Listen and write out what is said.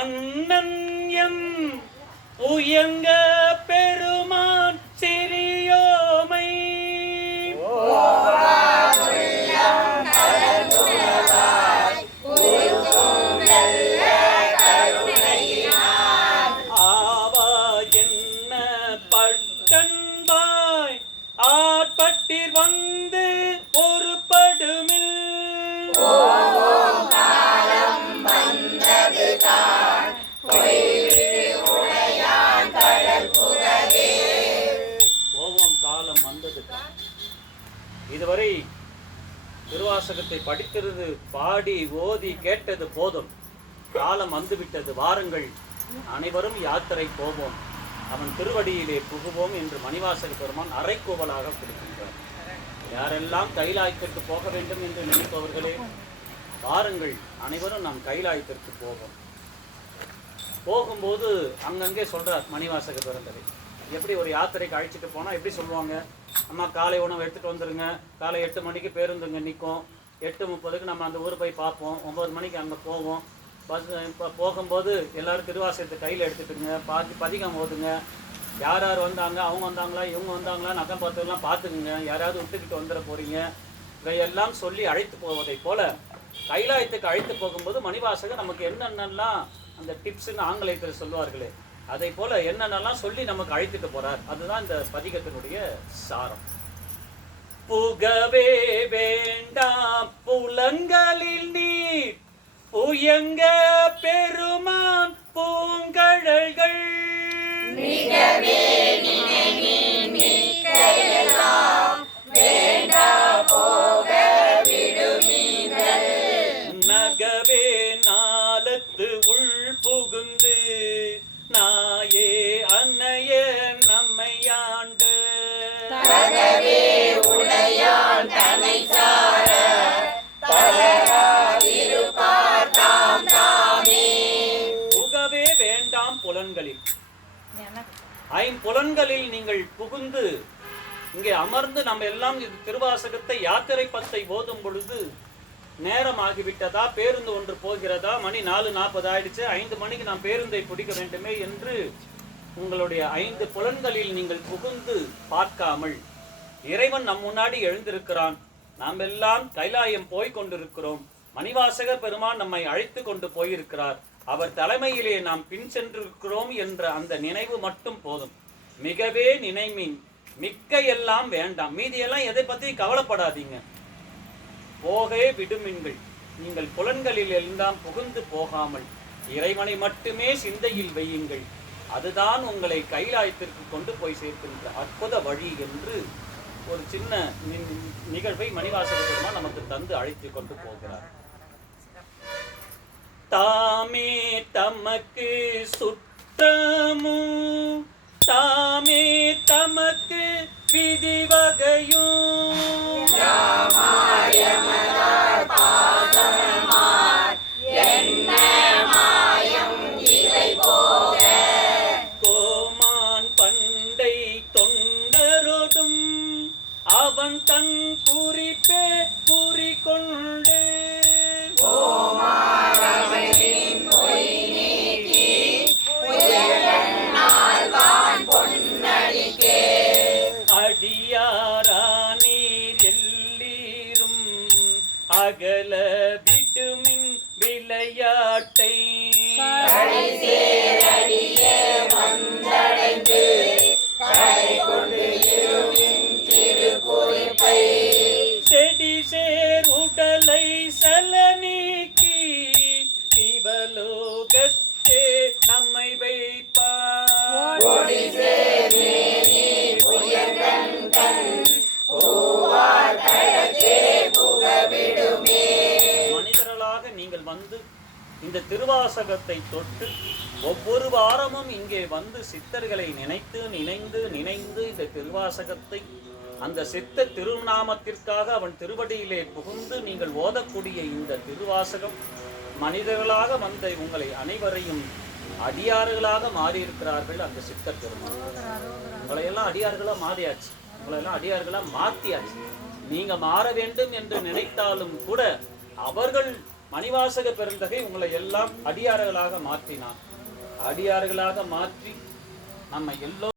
அண்ணன் எம் உயங்க பெருமான் சிறியோமை ஆவா என்ன பட்டன்பாய் ஆட்பட்டிர் வந்து ஒரு படுமில் இதுவரை திருவாசகத்தை படிக்கிறது பாடி ஓதி கேட்டது போதும், காலம் வந்துவிட்டது, வாருங்கள் அனைவரும் யாத்திரை போவோம், அவன் திருவடியிலே புகுவோம் என்று மணிவாசக பெருமான் அறைக்கூவலாக கொடுக்கின்றார். யாரெல்லாம் கைலாயத்திற்கு போக வேண்டும் என்று நினைப்பவர்களே வாருங்கள், அனைவரும் நாம் கைலாயத்திற்கு போவோம். போகும்போது அங்கங்கே சொல்றார் மணிவாசக பெருந்தகை. எப்படி ஒரு யாத்திரைக்கு அழைச்சிட்டு போனால் எப்படி சொல்லுவாங்க, அம்மா காலை உணவு எடுத்துகிட்டு வந்துடுங்க, காலை 8 மணிக்கு பேருந்துங்க நிற்கும், 8:30க்கு நம்ம அந்த ஊர் போய் பார்ப்போம், 9 மணிக்கு அங்கே போவோம். இப்போ போகும்போது எல்லோரும் திருவாசகத்தை கையில் எடுத்துட்டுங்க, பதிகம் ஓதுங்க, யார் யார் வந்தாங்க, அவங்க வந்தாங்களா இவங்க வந்தாங்களா நக்கம் பார்த்துலாம் பார்த்துக்குங்க, யாராவது விட்டுக்கிட்டு வந்துட போகிறீங்க, இதையெல்லாம் சொல்லி அழைத்து போவதை போல கைலாயத்துக்கு அழைத்து போகும்போது மணிவாசகர் நமக்கு என்னென்னலாம் அந்த டிப்ஸ்ன்னு ஆங்கிலத்தில் சொல்லுவார்களே அதை போல என்னென்னலாம் சொல்லி நமக்கு அழைத்துட்டு போறார். அதுதான் இந்த பதிகத்தினுடைய சாரம். புகவே வேண்டாம் புலன்களில் நீர் புயங்க பெருமான் பூங்கழல்கள் மிகவே நகவே நாலத்து உள் புகுந்து நாயே அன்னைய நம்மையாண்டு தகவே உடையான் தனை சார தலராதிருப்பார் தாம் தாமே. புகவே வேண்டாம் புலன்களில், ஐம்புலன்களில் நீங்கள் புகுந்து இங்கே அமர்ந்து நம்ம எல்லாம் திருவாசகத்தை யாத்திரை பத்தை ஓதும் பொழுது நேரம் ஆகிவிட்டதா, பேருந்து ஒன்று போகிறதா, மணி 4:40 ஆயிடுச்சு, 5 மணிக்கு நாம் பேருந்தை பிடிக்க வேண்டுமே என்று உங்களுடைய 5 புலன்களில் நீங்கள் புகுந்து பார்க்காமல் இறைவன் நம் முன்னாடி எழுந்திருக்கிறான், நாம் எல்லாம் கைலாயம் போய் கொண்டிருக்கிறோம், மணிவாசகர் பெருமான் நம்மை அழைத்து கொண்டு போயிருக்கிறார், அவர் தலைமையிலே நாம் பின் சென்றிருக்கிறோம் என்ற அந்த நினைவு மட்டும் போதும். மிகவே நினைமின் மிக்க எல்லாம் வேண்டாம், மீதியெல்லாம் எதை பற்றி கவலைப்படாதீங்க. போகவே விடுமின்கள், நீங்கள் புலன்களில் எல்லாம் புகுந்து போகாமல் இறைவனை மட்டுமே சிந்தையில் வையுங்கள், அதுதான் உங்களை கைலாயத்திற்கு கொண்டு போய் சேர்க்கின்ற அற்புத வழி என்று ஒரு சின்ன நிகழ்வை மணிவாசக பெருமான் நமக்கு தந்து அழைத்து கொண்டு போகிறார். தாமே தமக்கு சுற்றமும் தாமே தமக்கு விதி வகையும் கோமான் பண்டை தொண்டரோடும் அவன் தன் குறிப்பே குறிக்கொண்டு அடியாரானீர் எல்லீரும் அகல விடுமின் விளையாட்டை செடி சேர் உடலை சல நீக்கி சிவலோகத்தே நம்மை வைப்பார். மனிதர்களாக நீங்கள் வந்து இந்த திருவாசகத்தை தொட்டு ஒவ்வொரு வாரமும் இங்கே வந்து சித்தர்களை நினைந்து இந்த திருவாசகத்தை அந்த சித்த திருநாமத்திற்காக அவன் திருவடியிலே புகுந்து நீங்கள் ஓதக்கூடிய இந்த திருவாசகம் மனிதர்களாக வந்த உங்களை அனைவரையும் அடியார்களாக மாறியிருக்கிறார்கள். அந்த சித்தர் பெருமாள் உங்களையெல்லாம் அடியார்களாக மாறியாச்சு, உங்களையெல்லாம் அடியார்களாக மாற்றியாச்சு. நீங்க மாற வேண்டும் என்று நினைத்தாலும் கூட அவர்கள் மணிவாசக பெருந்தகை உங்களை எல்லாம் அடியார்களாக மாற்றினார். அடியார்களாக மாற்றி நம்ம எல்லோரும்